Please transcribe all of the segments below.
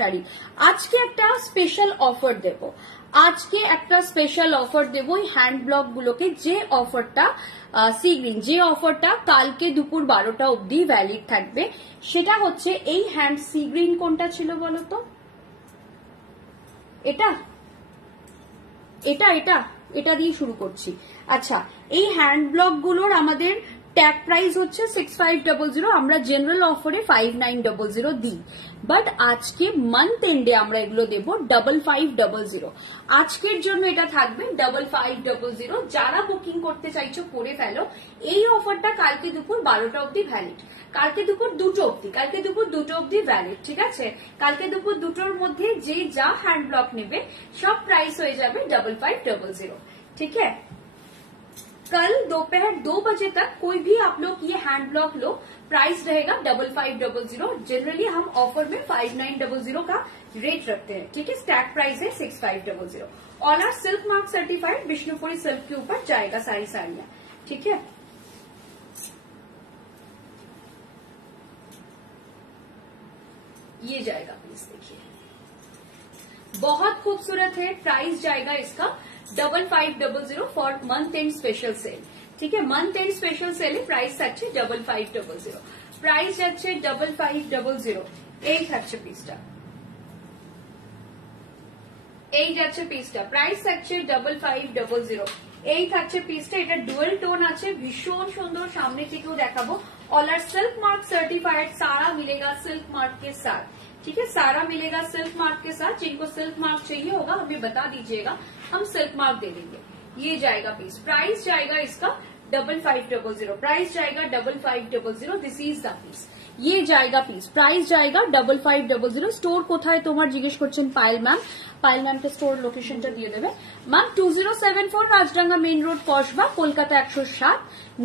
শাড়ি। আজকে একটা special offer দেব, আজকে একটা স্পেশাল অফার দেব এই হ্যান্ড ব্লক গুলোকে, যে অফারটা সি গ্রিন, যে অফারটা কালকে দুপুর 12টা অবধি ভ্যালিড থাকবে। সেটা হচ্ছে এই হ্যান্ড সি গ্রিন কোনটা ছিল বলতো? এটা এটা এটা এটা দিয়ে শুরু করছি। আচ্ছা, এই হ্যান্ড ব্লক গুলোর আমাদের ট্যাগ প্রাইস হচ্ছে 6500, আমরা জেনারেল অফারে 5900 দিই, বাট আজকে মান্থ এন্ডে আমরা এগুলো দেব 5500। আজকের জন্য এটা থাকবে 5500। যারা বুকিং করতে চাইছো করে ফেলো। এই অফারটা কালকে দুপুর 12টা অবধি ভ্যালিড, কালকে দুপুর 2টো অবধি, কালকে দুপুর 2টো অবধি ভ্যালিড, ঠিক আছে? কালকে দুপুর 2টোর মধ্যে যে যা হ্যান্ড ব্লক নেবে सब प्राइस हो जाए 5500, ठीक है? कल दोपहर 2 बजे तक कोई भी आप लोग ये हैंड ब्लॉक लो, प्राइस रहेगा 5500। जनरली हम ऑफर में 5900 का रेट रखते हैं, ठीक है? स्टैक प्राइस है 6500। All are silk mark certified Vishnupuri silk के ऊपर जाएगा सारी साड़ियां, ठीक है? ये जाएगा, प्लीज देखिए, बहुत खूबसूरत है। प्राइस जाएगा इसका 5500 for month end special sale, ठीक है? Month end special sale price থাকছে 5500, প্রাইস যাচ্ছে 5500। এই থাকছে পিসটা, এই যাচ্ছে পিসটা, প্রাইস থাকছে 5500। এই থাকছে পিসটা, এটা ডুয়েল টোন আছে, ভীষণ সুন্দর। সামনে থেকেও দেখাবো। All are silk mark certified, सारा मिलेगा सिल्क मार्क के साथ, ठीक है? सारा मिलेगा सिल्क मार्क के साथ। जिनको सिल्क मार्क चाहिए होगा हमें बता दीजिएगा, हम सिल्क मार्क दे देंगे। ये जाएगा पीस, प्राइस जाएगा इसका 5500, प्राइस जाएगा 5500। दिस इज द पीस, ये जाएगा पीस, प्राइस जाएगा 5500। स्टोर কোথায় তোমার জিজ্ঞেস করছেন পায়েল ম্যাম, পায়েল ম্যামকে স্টোর লোকেশনটা দিয়ে দেবে ma'am. 2074 Rajdanga main road, Kasba, Kolkata 107,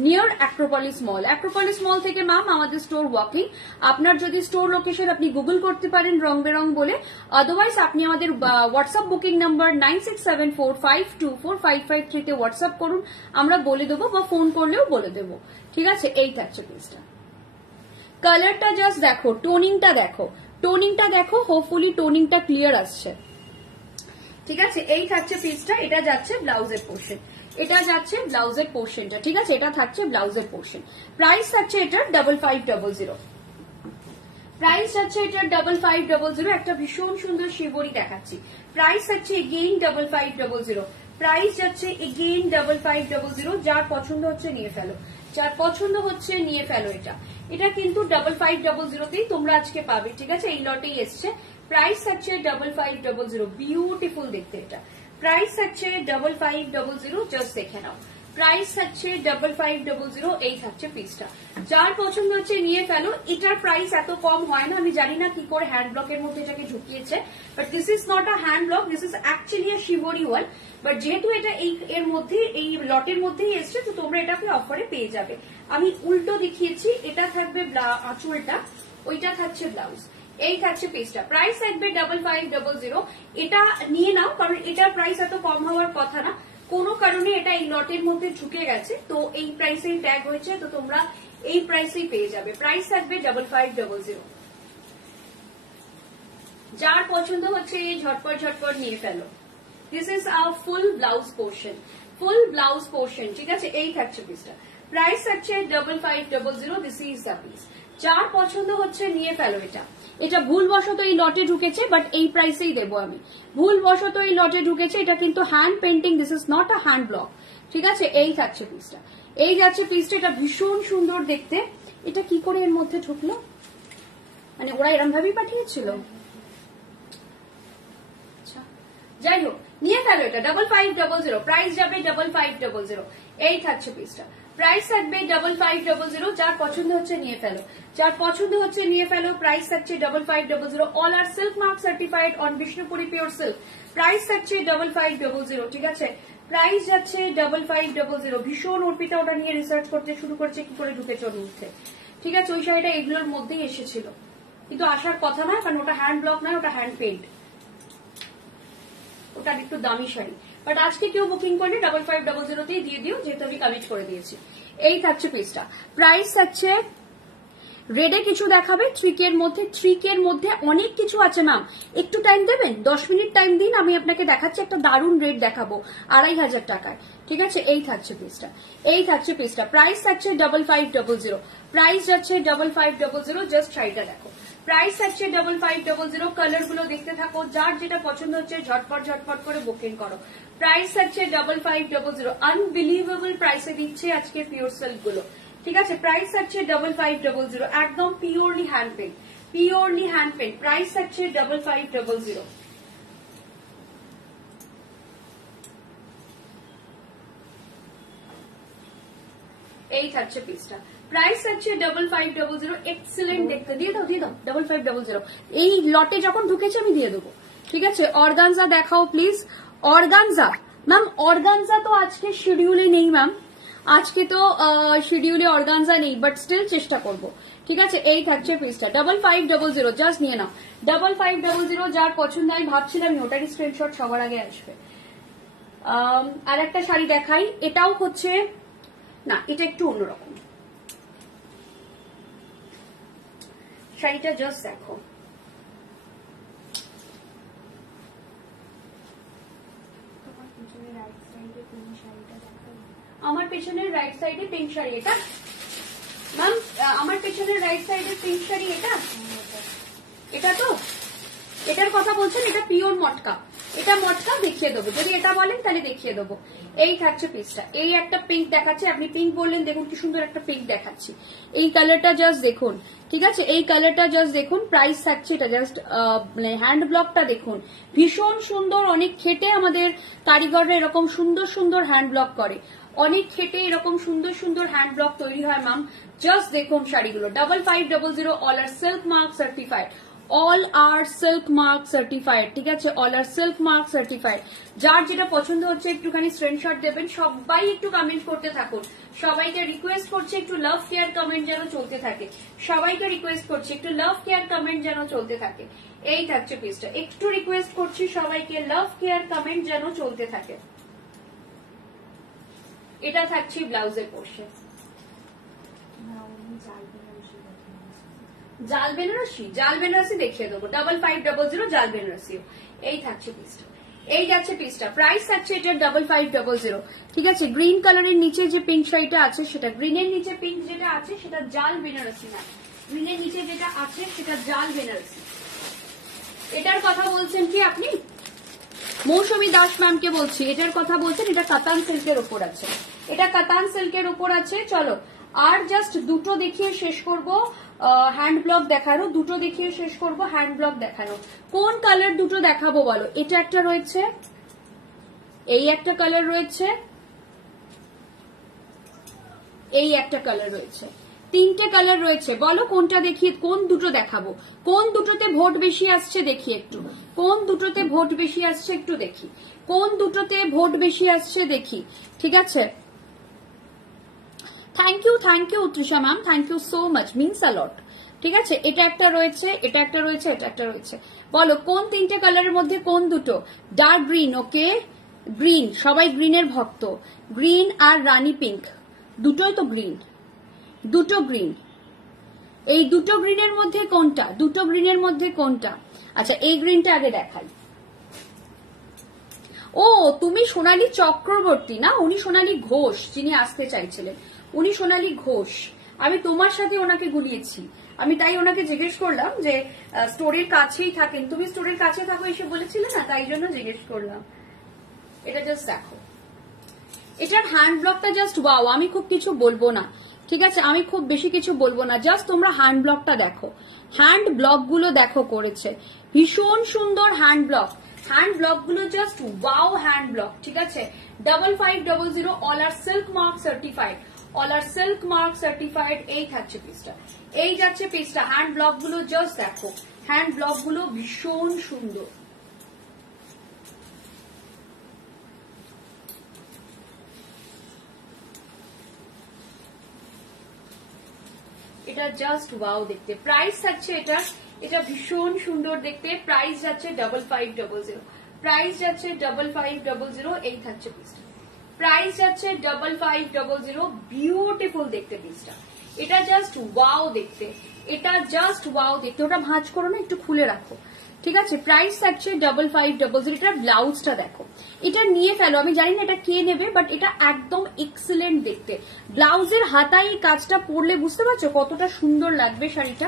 near Acropolis মল। অ্যাক্রোপলিস মল থেকে ম্যাম আমাদের স্টোর ওয়াকিং। আপনার যদি স্টোর লোকেশন আপনি গুগল করতে পারেন রং বেরং বলে, আদারওয়াইজ আপনি আমাদের হোয়াটসঅ্যাপ বুকিং নাম্বার 9674524553 তে হোয়াটসঅ্যাপ করুন, আমরা বলে দেবো, বা ফোন করলেও বলে দেবো, ঠিক আছে? এই থাকছে পিসটা। কালারটা জাস্ট দেখো, টোনিংটা দেখো, টোনিংটা দেখো, হোপফুলি টোনিংটা ক্লিয়ার আসছে, ঠিক আছে? এই থাকছে পিসটা, এটা যাচ্ছে ব্লাউজের পোর্শন, এটা যাচ্ছে ব্লাউজের পোর্শনটা, ঠিক আছে? এটা থাকছে ব্লাউজের পোর্শন। প্রাইস থাকছে এটার 5500, প্রাইস যাচ্ছে এটার 5500। একটা ভীষণ সুন্দর শিবরি দেখাচ্ছি, প্রাইস থাকছে এগেইন 5500, প্রাইস যাচ্ছে এগেইন 5500। যার পছন্দ হচ্ছে নিয়ে ফেলো, যার পছন্দ হচ্ছে নিয়ে ফেলো। এটা কিন্তু 5500তেই তোমরা আজকে পাবে, ঠিক আছে? এই লটেই এসছে। প্রাইস থাকছে 5500, বিউটিফুল দেখতে এটা। প্রাইস থাকছে 5500, জাস্ট দেখে নাও। প্রাইস থাকছে 5500। এই থাকছে পিসটা, যার পছন্দ হচ্ছে নিয়ে ফেলো। এটার প্রাইস এত কম হয় না, আমি জানি না কি করে হ্যান্ড ব্লকের মধ্যে এটাকে ঢুকিয়েছে, but this is not a hand block, this is actually a shibori wall. But যেহেতু এটা এর মধ্যে, এই লটের মধ্যেই এসছে, তো তোমরা এটাকে অফারে পেয়ে যাবে। আমি উল্টো দেখিয়েছি, এটা থাকবে আঁচলটা, ওইটা থাকছে ব্লাউজ। এই থাকছে পিসটা, প্রাইস থাকবে 5500। এটা নিয়ে নাও, কারণ এটার প্রাইস এত কম হওয়ার কথা না, কোনো কারণে এটা এই লটের মধ্যে ঢুকে গেছে, তো এই প্রাইসেই ট্যাগ হয়েছে, তো তোমরা এই প্রাইসেই পেয়ে যাবে। প্রাইস থাকবে 5500। যার পছন্দ হচ্ছে এই ঝটপট ঝটপট নিয়ে ফেলো। This is our full blouse portion, full blouse portion, ঠিক আছে? এই থাকছে পিসটা, প্রাইস থাকছে 5500। দিস ইজ দ্য পিস, যার পছন্দ হচ্ছে নিয়ে ফেলো। এটা ভুলবশত এই লটে ঢুকেছে, বাট এই প্রাইসেই দেবো আমি। ভুলবশত এই লটে ঢুকেছে, এটা কিন্তু hand painting, this is not a hand block, ঠিক আছে? এই থাকছে পিসটা, এই যাচ্ছে পিসটা। এটা ভীষণ সুন্দর দেখতে। এটা কি করে এর মধ্যে ঢুকলো, মানে ওরা এরম ভাবেই পাঠিয়েছিল? আচ্ছা, যাই হোক, নিয়ে ফেলো এটা 5500, প্রাইস যাবে 5500। এই থাকছে পিসটা, প্রাইস থাকবে 5500। যার পছন্দ হচ্ছে নিয়ে ফেলো, যার পছন্দ হচ্ছে নিয়ে ফেলো। প্রাইস থাকছে 5500। All are silk mark certified on Vishnupuri pure silk, price থাকছে 5500, ঠিক আছে? প্রাইস যাচ্ছে 5500। ভীষণ অর্পিতা ওটা নিয়ে রিসার্চ করতে শুরু করছে, কি করে ঢুকেছে ওর মধ্যে, ঠিক আছে? ওই শাড়িটা এগুলোর মধ্যেই এসেছিল, কিন্তু আসার কথা নয়, কারণ ওটা হ্যান্ড ব্লক নয়, ওটা হ্যান্ড পেন্ট, ওটা একটু দামি শাড়ি। বাট আজকে কেউ বুকিং করলে 5500তেই দিয়ে দিও, যেহেতু আমি কমিট করে দিয়েছি। এই থাকছে পিসটা, প্রাইস থাকছে রেডে কিছু দেখাবে, 3K এর মধ্যে। 3K এর মধ্যে অনেক কিছু আছে ম্যাম, একটু টাইম দেবেন, 10 মিনিট টাইম দিন, আমি আপনাকে দেখাচ্ছি একটা দারুণ রেট দেখাবো 2500 টাকায়। ঠিক আছে, এই থাকছে পিসটা, এই থাকছে পিসটা। প্রাইস থাকছে 5500, প্রাইস যাচ্ছে 5500। জাস্ট শাড়িটা দেখো, প্রাইস থাকছে 5500। কালার গুলো দেখতে থাকো, যার যেটা পছন্দ হচ্ছে ঝটপট ঝটপট করে বুকিং করো। প্রাইস থাকছে 5500, আনবিলিভেবল প্রাইসে দিচ্ছে আজকে পিওর সিল্ক গুলো। ঠিক আছে, প্রাইস থাকছে 5500, একদম purely hand paint, purely hand paint. Price থাকছে 5500। এই থাকছে পিসটা, প্রাইস থাকছে 5500। এক্সিলেন্ট দেখতে, দিয়ে দাও দিয়ে দাও 5500। এই লটে যখন ঢুকেছে আমি দিয়ে দেবো। ঠিক আছে, অর্গানজা দেখাও প্লিজ। অর্গানজা ম্যাম, অর্গানজা তো আজকে শিডিউলে নেই ম্যাম, আজকে তো শিডিউলে অর্গানজা নেই, বাট স্টিল চেষ্টা করব। ঠিক আছে, এই থাকছে পিসটা 5500। জাস্ট নিয়ে নাও 5500। যার পছন্দ আমি ভাবছিলাম ওটারই স্ক্রিনশট সবার আগে আসবে। আর একটা শাড়ি দেখাই, এটাও হচ্ছে না, এটা একটু অন্যরকম শাড়িটা। জাস্ট দেখো, আমার পেছনের রাইট সাইডে পিঙ্ক শাড়ি এটা ম্যাম, আমার পেছনের রাইট সাইডে পিঙ্ক শাড়ি এটা, এটা তো এটার কথা বলছেন, এটা পিওর মটকা, এটা মটকা দেখিয়ে দেবো, যদি এটা বলেন তাহলে দেখিয়ে দেবো। এই থাকছে পিসটা, এই একটা পিঙ্ক দেখাচ্ছে, আপনি পিঙ্ক বললেন, দেখুন কি সুন্দর একটা পিঙ্ক দেখাচ্ছি। এই কালারটা জাস্ট দেখুন। ঠিক আছে, এই কালারটা জাস্ট দেখুন। প্রাইস থাকছে এটা জাস্ট মানে হ্যান্ড ব্লকটা দেখুন, ভীষণ সুন্দর। অনেক খেটে আমাদের কারিগররা এরকম সুন্দর সুন্দর হ্যান্ড ব্লক করে, অনেক খেটে এরকম সুন্দর সুন্দর হ্যান্ড ব্লক তৈরি হয় ম্যাম। জাস্ট দেখুন শাড়িগুলো 5500, all are silk mark certified, all are silk mark certified. ঠিক আছে, all are silk mark certified. যার যেটা পছন্দ হচ্ছে একটুখানি স্ক্রিনশট দেবেন। সবাই একটু কমেন্ট করতে থাকুন, সবাইকে রিকোয়েস্ট করছি একটু লাভ কেয়ার কমেন্ট যেন চলতে থাকে, সবাইকে রিকোয়েস্ট করছি একটু লাভ কেয়ার কমেন্ট যেন চলতে থাকে। এই থাকছে পিসটা, একটু রিকোয়েস্ট করছি সবাইকে লাভ কেয়ার কমেন্ট যেন চলতে থাকে। এটা থাকছে ব্লাউজের পোর্শন, জাল বেনারসি, জাল বেনারসি দেখিয়ে দেবো 5500, জাল বেনারসিও। এই থাকছে পিসটা, এই যাচ্ছে পিসটা। প্রাইস থাকছে এটা 5500। ঠিক আছে, গ্রিন কালারের নিচে যে পিঙ্ক শাড়িটা আছে সেটা, গ্রিনের নিচে পিঙ্ক যেটা আছে সেটা জাল বেনারসি না, গ্রিনের নিচে যেটা আছে সেটা জাল বেনারসি। এটার কথা বলছেন কি আপনি? মৌসুমী দাস ম্যামকে বলছি, এটার কথা বলছেন। এটা কাতান সিল্কের উপর আছে, এটা কাতান সিল্কের উপর আছে। চলো আর জাস্ট দুটো দেখিয়ে শেষ করবো, হ্যান্ড ব্লক দেখানো, দুটো দেখিয়ে শেষ করবো হ্যান্ড ব্লক দেখানো। কোন কালার দুটো দেখাবো বলো? এটা একটা রয়েছে, এই একটা কালার রয়েছে, এই একটা কালার রয়েছে, তিনটে কালার রয়েছে। বলো কোনটা দেখিয়ে, কোন দুটো দেখাবো, কোন দুটোতে ভোট বেশি আসছে দেখি একটু, কোন দুটোতে ভোট বেশি আসছে একটু দেখি, কোন দুটোতে ভোট বেশি আসছে দেখি। ঠিক আছে, thank you Trisha ma'am, thank you so much, means a lot. ঠিক আছে, এটা একটা রয়েছে, এটা একটা রয়েছে, এটা একটা রয়েছে। বলো কোন তিনটে কালারের মধ্যে কোন দুটো? ডার্ক গ্রিন, ওকে গ্রিন, সবাই গ্রিনের ভক্ত। গ্রিন আর রানী পিঙ্ক, দুটোই তো গ্রিন, দুটো গ্রিন। এই দুটো গ্রিনের মধ্যে কোনটা? দুটো গ্রিনের মধ্যে কোনটা? আচ্ছা, এই গ্রিনটা আগে দেখাই। ও তুমি সোনালী চক্রবর্তী না, উনি সোনালী ঘোষ যিনি আসতে চাইছিলেন, উনি সোনালী ঘোষ। আমি তোমার সাথে ওনাকে গুলিয়েছি, আমি তাই ওনাকে জিজ্ঞেস করলাম যে স্টোরের কাছেই থাকেন, তুমি স্টোরের কাছে থাকো এসে বলেছিলে না, তাই জন্য জিজ্ঞেস করলাম। এটা জাস্ট দেখো, এটার হ্যান্ড ব্লকটা জাস্ট ওয়াও। আমি খুব কিছু বলবো না, ঠিক আছে, আমি খুব বেশি কিছু বলবো না, জাস্ট তোমরা হ্যান্ড ব্লকটা দেখো, হ্যান্ড ব্লক গুলো দেখো করেছে, ভীষণ সুন্দর হ্যান্ড ব্লক, হ্যান্ড ব্লক গুলো জাস্ট ওয়াও হ্যান্ড ব্লক। ঠিক আছে, 5500, all are silk mark certified, all are silk mark certified. এই থাকছে পিসটা, এই যাচ্ছে পিসটা। হ্যান্ড ব্লক গুলো জাস্ট দেখো, হ্যান্ড ব্লক গুলো ভীষণ সুন্দর। এটা জাস্ট ওয়াও দেখতে। প্রাইস থাকছে এটা, এটা ভীষণ সুন্দর দেখতে। প্রাইস যাচ্ছে 5500, প্রাইস যাচ্ছে 5500। এই থাকছে পিসটা, প্রাইস যাচ্ছে 5500। বিউটিফুল দেখতে পিসটা, এটা জাস্ট ওয়াও দেখতে, এটা জাস্ট ওয়াও দেখতে, ওটা ভাঁজ করো না, একটু খুলে রাখো, ঠিক আছে। প্রাইস থাকছে 5500। এটা ব্লাউজটা দেখো, এটা নিয়ে ফেলো, আমি জানি না এটা কে নেবে, বাট এটা একদম এক্সিলেন্ট দেখতে। ব্লাউজের হাতায় এই কাজটা পরলে বুঝতে পারছো কতটা সুন্দর লাগবে শাড়িটা,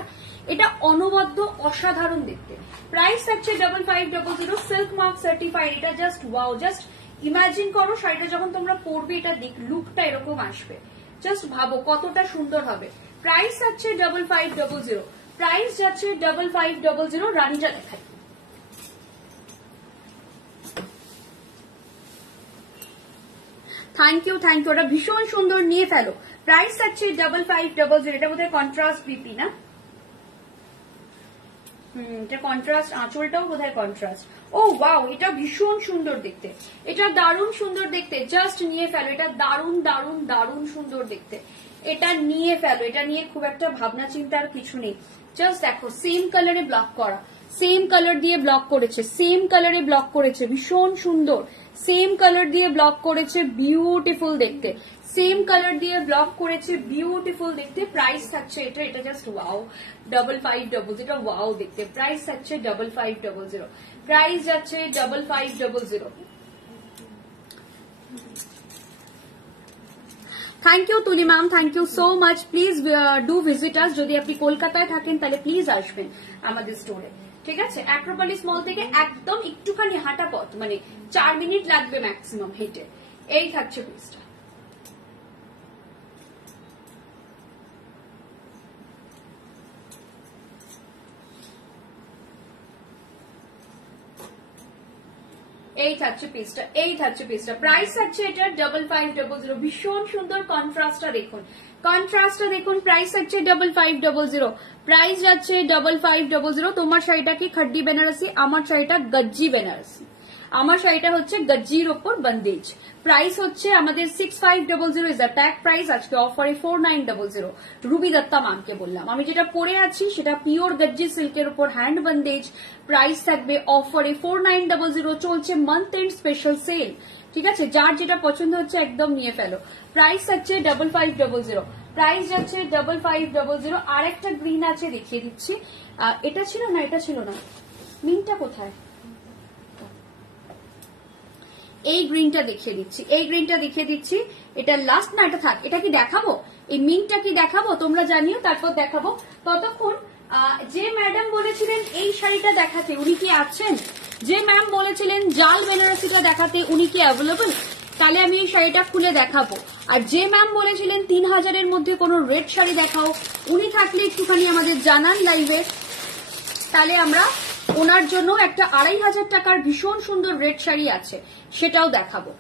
এটা অনবদ্য অসাধারণ দেখতে। প্রাইস থাকছে 5500, সিল্ক মার্ক সার্টিফাইড। এটা জাস্ট ওয়াও, জাস্ট ইমাজিন করো শাড়িটা যখন তোমরা পরবে, এটা লুকটা এরকম আসবে, জাস্ট ভাবো কতটা সুন্দর হবে। প্রাইস যাচ্ছে 5500, প্রাইস যাচ্ছে 5500। রানীটা দেখাই, থ্যাংক ইউ থ্যাংক ইউ, ওটা ভীষণ সুন্দর, নিয়ে ফেলো। প্রাইস যাচ্ছে 5500। এটা বোধহয় কন্ট্রাস্ট বিপি না, এটা কন্ট্রাস্ট, আঁচলটাও বোধহয় কন্ট্রাস্ট। ও ওয়াও, এটা ভীষণ সুন্দর দেখতে, এটা দারুণ সুন্দর দেখতে, জাস্ট নিয়ে ফেলো। এটা দারুণ দারুণ দারুণ সুন্দর দেখতে, এটা নিয়ে ফেলো। এটা নিয়ে খুব একটা ভাবনা চিন্তার কিছু নেই, জাস্ট দেখো সেম কালারে ব্লক করা, সেম কালার দিয়ে ব্লক করেছে, সেম কালারে ব্লক করেছে, ভীষণ সুন্দর, সেম কালার দিয়ে ব্লক করেছে, বিউটিফুল দেখতে, সেম কালার দিয়ে ব্লক করেছে, বিউটিফুল দেখতে। প্রাইস থাকছে এটা, এটা জাস্ট ওয়াও 5500, এটা ওয়াও দেখতে। প্রাইস থাকছে 5500, প্রাইস যাচ্ছে 5500। Thank you Tuli ma'am, thank you so much. Please do visit us, যদি আপনি কলকাতায় থাকেন তাহলে প্লিজ আসবেন আমাদের স্টোরে, ঠিক আছে। অ্যাক্রোপলিস মল থেকে একদম একটুখানি হাঁটা পথ, মানে 4 মিনিট লাগবে ম্যাক্সিমাম হেঁটে। এই থাকছে পিসটা। এই থাকছে পিসটা, এই থাকছে পিসটা। প্রাইস থাকছে এটা 5500, ভীষণ সুন্দর কন্ট্রাস্টটা দেখুন, কন্ট্রাস্টটা দেখুন। প্রাইস থাকছে 5500, প্রাইস যাচ্ছে 5500। তোমার শাড়িটা কি খাড্ডি বেনারসি, আমার শাড়িটা গজ্জি বেনারসি, আমার শাড়িটা হচ্ছে গজ্জির ওপর বন্দেজ। প্রাইস হচ্ছে আমাদের 6500 ইজ দ্য ট্যাগ প্রাইস। আজকে অফারে 4900। রুবি দত্তা ম্যামকে বললাম, আমি যেটা পরে আছি সেটা পিওর গজ্জি সিল্কের উপর হ্যান্ড বন্দেজ। প্রাইস থাকবে অফারে 4900, চলছে মান্থ এন্ড স্পেশাল সেল, ঠিক আছে। যার যেটা পছন্দ হচ্ছে একদম নিয়ে ফেলো। প্রাইস হচ্ছে 5500, প্রাইস যাচ্ছে 5500। আর একটা গ্রিন আছে, দেখিয়ে দিচ্ছি। এটা ছিল না, এটা ছিল না, মিনটা কোথায়? এই গ্রিনটা দেখিয়ে দিচ্ছি, এই গ্রিনটা দেখিয়ে দিচ্ছি। এটা লাস্ট না, এটা থাক। এটা কি দেখাবো, এই মিনটা কি দেখাবো তোমরা জানিও, তারপর দেখাবো। ততক্ষণ যে ম্যাডাম বলেছিলেন এই শাড়িটা দেখাতে, উনি কি আছেন? যে ম্যাম বলেছিলেন জাল বেনারসিটা দেখাতে, উনি কি অ্যাভেলেবল? তাহলে আমি এই শাড়িটা খুলে দেখাবো। আর যে ম্যাম বলেছিলেন 3000-এর মধ্যে কোনো রেড শাড়ি দেখাও, উনি থাকলে একটুখানি আমাদের জানান লাইভে, তাহলে আমরা ওনার জন্য একটা 2500 টাকার ভীষণ সুন্দর রেড শাড়ি আছে, সেটাও দেখাবো।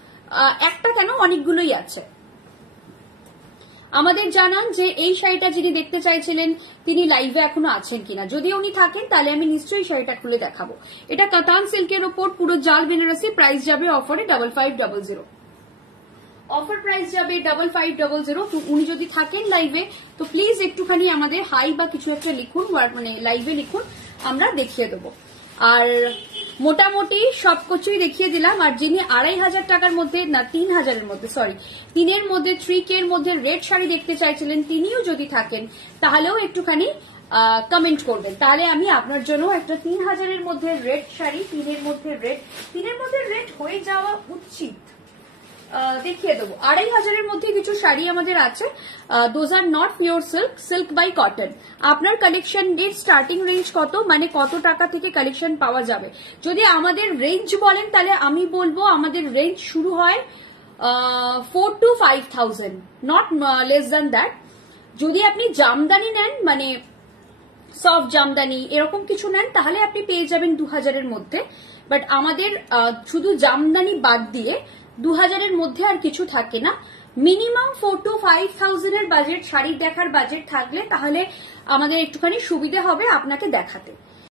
একটা কেন, অনেকগুলোই আছে। আমাদের জানান যে এই শাড়িটা যিনি দেখতে চাইছিলেন তিনি লাইভে এখনো আছেন কিনা। যদি উনি থাকেন তাহলে আমি নিশ্চয়ই শাড়িটা খুলে দেখাবো। এটা কাতান সিল্কের ওপর পুরো জাল বেনারসি। প্রাইস যাবে অফারে 5500, অফার প্রাইস যাবে 5500। তো উনি যদি থাকেন লাইভে তো প্লিজ একটুখানি আমাদের হাই বা কিছু একটা লিখুন, মানে লাইভে লিখুন, আমরা দেখিয়ে দেবো। আর মোটামুটি সবকিছুই দেখিয়ে দিলাম। আর যিনি 2500 টাকার মধ্যে, না 3000-এর মধ্যে, সরি 3-এর মধ্যে, 3K এর মধ্যে রেড শাড়ি দেখতে চাইছিলেন, তিনিও যদি থাকেন তাহলেও একটুখানি কমেন্ট করবেন, তাহলে আমি আপনার জন্য একটা 3000-এর মধ্যে রেড শাড়ি, 3-এর মধ্যে রেড হয়ে যাওয়া উচিত, দেখিয়ে দেবো। 2500-এর মধ্যে কিছু শাড়ি আমাদের আছে, those are not pure silk, silk by cotton. আপনার কালেকশন এর স্টার্টিং রেঞ্জ কত, মানে কত টাকা থেকে কালেকশন পাওয়া যাবে? যদি আমাদের রেঞ্জ বলেন তাহলে আমি বলবো আমাদের রেঞ্জ শুরু হয় 4 to 5000, not less than that. যদি আপনি জামদানি নেন, মানে সফট জামদানি এরকম কিছু নেন, তাহলে আপনি পেয়ে যাবেন 2000-এর মধ্যে। বাট আমাদের শুধু জামদানি বাদ দিয়ে 2000-এর মধ্যে আর কিছু থাকে না। মিনিমাম 4 to 5000-এর বাজেট, শাড়ি দেখার বাজেট থাকলে তাহলে আমাদের একটুখানি সুবিধা হবে আপনাকে দেখাতে।